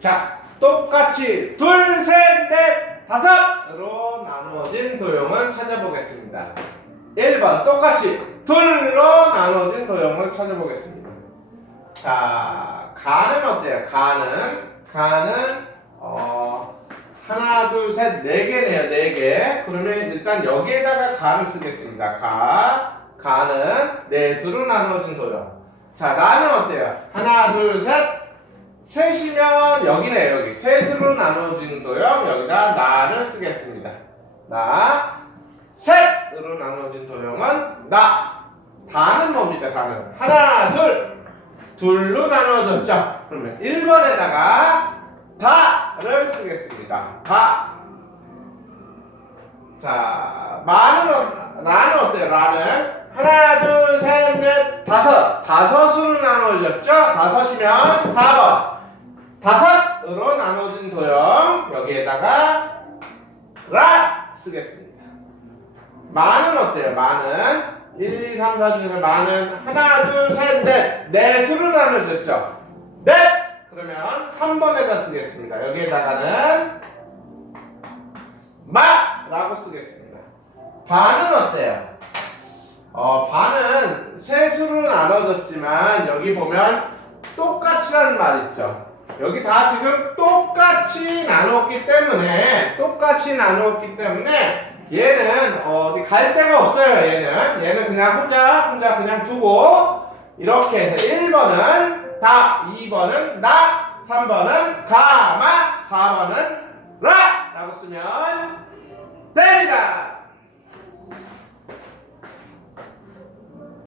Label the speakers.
Speaker 1: 자, 똑같이 둘, 셋, 넷, 다섯으로 나누어진 도형을 찾아보겠습니다. 1번 똑같이 둘로 나누어진 도형을 찾아보겠습니다. 자, 가는 어때요? 가는 가는 어 하나, 둘, 셋, 네 개네요, 네 개. 그러면 일단 여기에다가 가를 쓰겠습니다. 가, 가는 네 수로 나누어진 도형. 자, 나는 어때요? 하나, 둘, 셋. 셋이면 여기네, 여기. 셋으로 나누어진 도형. 여기다 나를 쓰겠습니다. 나, 셋으로 나누어진 도형은 나. 다는 뭡니까, 다는? 하나, 둘. 둘로 나누어졌죠? 그러면 1번에다가 다를 쓰겠습니다. 다. 자, 마는 어, 라는 어때요? 라는 하나, 둘, 셋, 넷, 다섯. 다섯으로 나누어졌죠? 다섯이면 4번. 다섯으로 나눠진 도형 여기에다가 라 쓰겠습니다. 마는 어때요? 마는 1, 2, 3, 4 중에서 마는 하나, 둘, 셋, 넷. 넷으로 나눠졌죠? 넷! 그러면 3번에다 쓰겠습니다. 여기에다가는 마라고 쓰겠습니다. 반은 어때요? 어, 반은 셋으로 나눠졌지만 여기 보면 똑같이라는 말 있죠. 여기 다 지금 똑같이 나누었기 때문에 똑같이 나누었기 때문에 얘는 어디 갈 데가 없어요. 얘는 얘는 그냥 혼자 혼자 그냥 두고 이렇게 해서 1번은 다, 2번은 나, 3번은 가마, 4번은 라 라고 쓰면 됩니다.